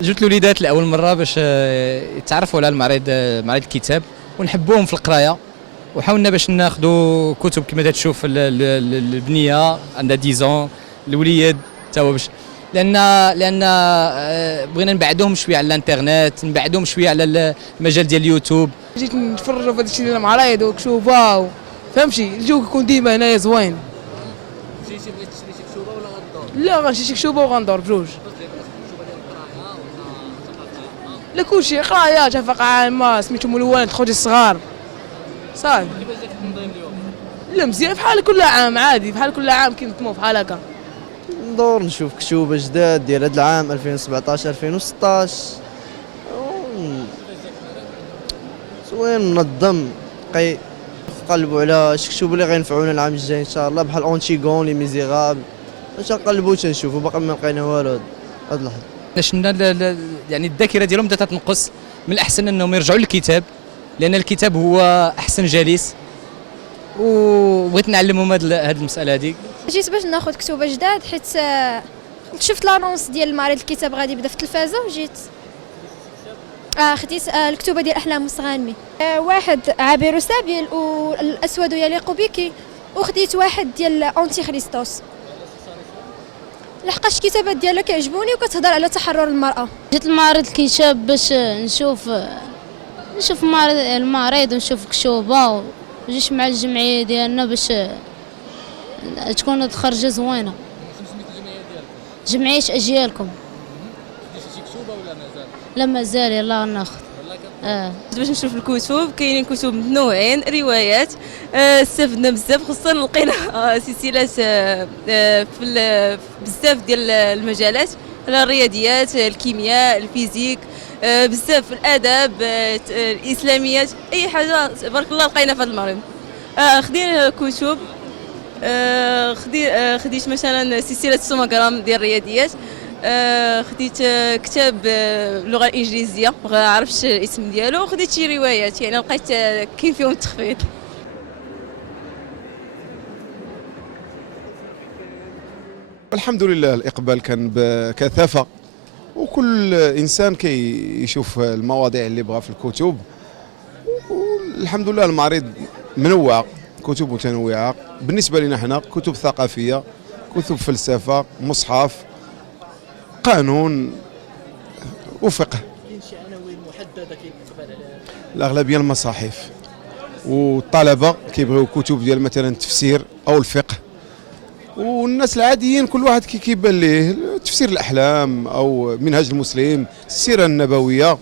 جبت الوليدات لاول مره باش يتعرفوا على معرض الكتاب ونحبوهم في القرايه، وحاولنا باش ناخذوا كتب كما تشوف البنيه عندها 10 الوليد تا هو باش لان بغينا نبعدوهم شويه على الانترنت، نبعدوهم شويه على المجال ديال اليوتيوب. جيت نتفرج في هذا الشيء ديال المعراض وكشوفه فهمتي الجو كيكون ديما هنايا زوين. مشيتي بغيتي تشري شي كشوبه ولا غدور؟ لا غنشري شي كشوبه وغندور بجوج. لا كلشي قرايه شفقه عامه سميتو ملونات خوتي الصغار صافي. كيفاش جاك التنظيم اليوم؟ لا مزيان بحال كل عام عادي، بحال كل عام كنتمو بحال هكا. ندور نشوف كشوبه جداد ديال هذا العام 2017 2016 زوين منظم. قلبوا على شي كشوبه اللي غينفعونا العام الجاي ان شاء الله، بحال اونتيغون لي ميزيرابل باش نقلبوا تنشوفوا. باقي ما لقينا والو هاد اللحظه. شفنا يعني الذاكره ديالهم بدات تنقص، من الاحسن انهم يرجعوا للكتاب لان الكتاب هو احسن جليس، وبغيت نعلمهم هذه المساله هذه. جيت باش ناخذ كتوبه جداد حيت شفت لانونس ديال معرض الكتاب غادي يبدا في التلفازه وجيت خديت الكتوبه ديال احلام مستغانمي، واحد عابر سبيل والاسود يليق بك، وخديت واحد ديال اونتي خريستوس لحقاش الكتابات ديالها كيعجبوني وكتهضر على تحرر المراه. جيت لمعرض الكتاب باش نشوف المعرض ونشوف كشوبه، وجيت مع الجمعيه ديالنا باش تكون خرجه زوينه. جمعيه اجيالكم. لا مازال يلا غناخذ. باش نشوف الكتب، كاينين كتب متنوعين روايات، استفدنا بزاف، خصوصا لقينا سلسلات في بزاف ديال المجالات، الرياضيات الكيمياء الفيزيك، بزاف الاداب الاسلاميات، اي حاجه تبارك الله لقينا في هذا المعرض. خدينا كتب، خديت مثلا سلسله سوماغرام ديال الرياضيات، خديت كتاب باللغه الانجليزيه ما عرفتش الاسم ديالو، خديت شي روايات يعني لقيت كاين فيهم التخفيض. الحمد لله الاقبال كان بكثافه، وكل انسان كيشوف المواضيع اللي بغا في الكتب، والحمد لله المعرض منوع، كتب متنوعه بالنسبه لنا حنا، كتب ثقافيه، كتب فلسفه، مصحف، قانون وفقه. كاين شي عناوين محدده كيقبل عليها؟ الاغلبيه المصاحف، والطلبه كيبغيو كتب ديال مثلا التفسير او الفقه، والناس العاديين كل واحد كيبان ليه تفسير الاحلام او منهاج المسلم، السيره النبويه،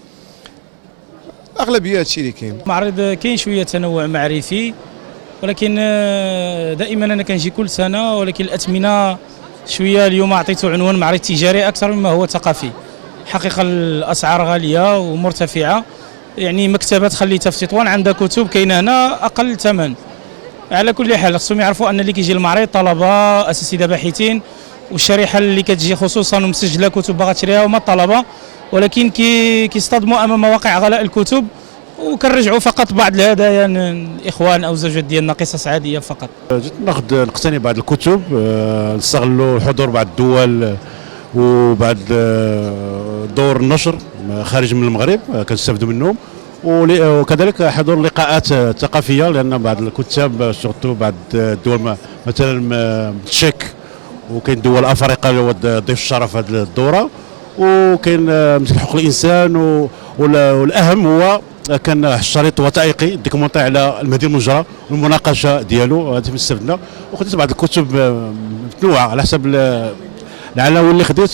اغلبيه هادشي اللي كاين. المعرض كاين شويه تنوع معرفي، ولكن دائما انا كنجي كل سنه، ولكن الاثمنه شويه اليوم عطيته عنوان معرض تجاري اكثر مما هو ثقافي. حقيقه الاسعار غاليه ومرتفعه، يعني مكتبات خليتها في تطوان عندها كتب كاينه هنا اقل ثمن. على كل حال خصهم يعرفوا ان اللي كيجي المعرض طلبه اساتذه باحثين، والشريحه اللي كتجي خصوصا ومسجله كتب باغا تشريها هما الطلبه، ولكن كيصطدموا امام واقع غلاء الكتب، وكنرجعوا فقط بعض الهدايا الاخوان او زوجات ديالنا، قصص عاديه فقط. جيت نقتني بعض الكتب، نستغلوا حضور بعض الدول وبعض دور النشر خارج من المغرب كنستافدوا منهم، وكذلك حضور لقاءات ثقافيه، لان بعض الكتاب سورتو بعض الدول مثلا التشيك، وكاين دول افريقيا اللي هو ضيف الشرف هذه الدوره، وكاين مثل حقوق الانسان، والاهم هو كان الشريط وثائقي دوكيومونتي على المهدي المجرى والمناقشه ديالو، هذه استفدنا. وخديت بعض الكتب متنوعه على حسب العناوين اللي خديت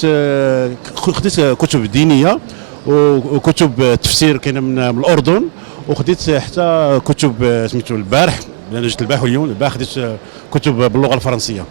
كتب دينيه وكتب تفسير كاينه من الاردن، وخديت حتى كتب سميتو البارح، لان جيت البارح واليوم البارح خديت كتب باللغه الفرنسيه.